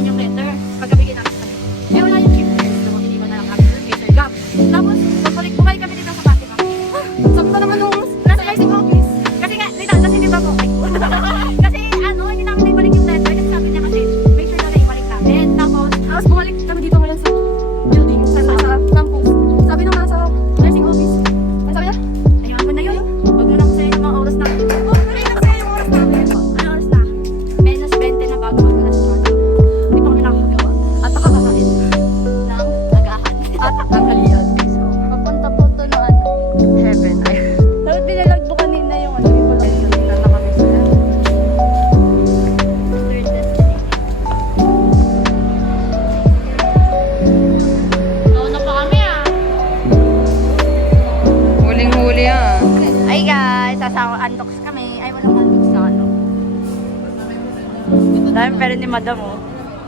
namin yung letter. Pagkabigay namin sa kanila. Eh, wala yung gift. So, iniwan na lang kami sa Mr. Gap. Tapos, bumalik kami dito sa Fatima. Sabi ko naman nung nasa nursing office. Kasi nga, kasi di ba po? Kasi ano, hindi namin naibalik yung letter. Kasi sabi niya kasi, make sure na naibalik namin. Tapos bumalik kami dito ngayon sa building, sa campus. Sabi nung nasa nursing office. Ano sabi niya? Ayun mo na yun. Huwag mo lang sa'yo yung mga oras namin. Oh, pero yun lang sa'yo yung oras namin. Ano oras na? Menos 20 na bago mag-alas 4. Hindi pa kami nakakagawa. At nakakakain ng agahan. At agalian. So, Papunta po to ng ano. heaven. Ay. Dapat binalag po kanina yung ano. Yung pala. Nandito na kami sa Third destination. Nauna pa kami ah. huling-huli ah. Ay guys, sasawa unbox kami. Ay, walang unbox na ano. Dami pero ni madam oh.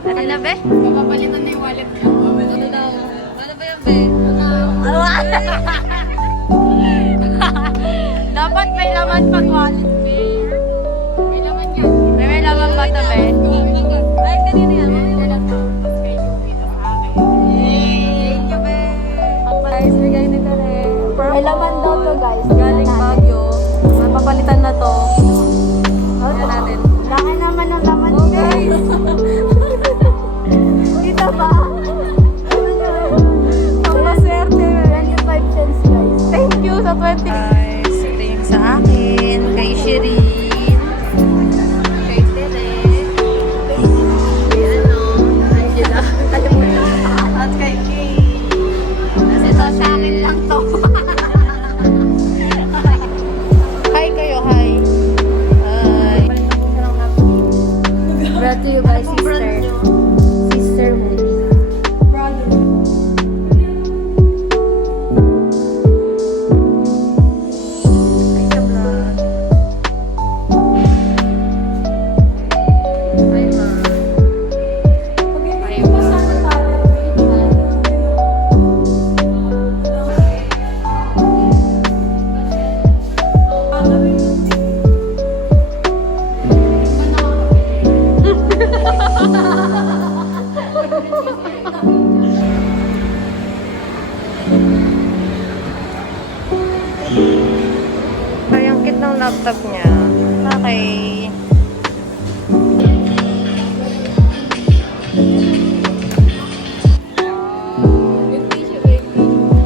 Ano be? Papapalitan na yung wallet niya. Ano daw? Ano ba yan, be? Dapat may laman pag wallet be. May laman yan. May laman ba ito be? Ay, kanina yan. May laman to. Thank you be. Guys, bigay nito rin. May laman daw to guys. Galing Baguio. Mapapalitan na to. Tingnan natin. Laki naman ng laman guys. Dito ba? Ang maswerte. 25 cents guys. Thank you sa 20. Guys, ito yung sa akin. Kay Shirin. Kay Tere. Kay ano, Angela. At kay Kay. Kasi ito sa akin lang to. Hi kayo, hi. Hi. Brought to you by sister. Sisterhood. Hi sa vlog. Hi ma. Hi ma. Ay, ang cute ng laptop niya. Okay.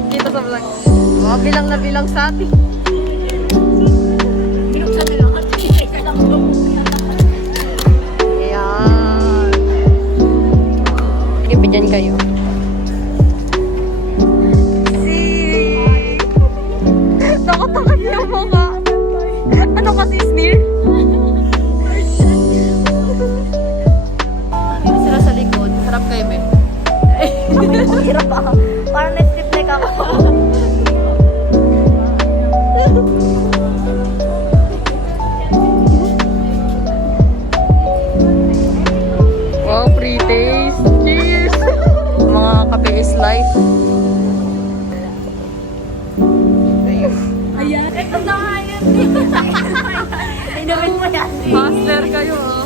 Dito sa vlog. Mga bilang na bilang sa atin. Ayan. Ibigyan kayo. Nakatakan yung mukha. Ano kasi sneer? Sila sa likod. Sarap kayo, be. Hirap ako. Parang na-slip like ako. Wow, free taste. Cheers! Mga kape is life. Ayan. Ito na nga yan. Ay, naman mo yan. Master kayo, ah.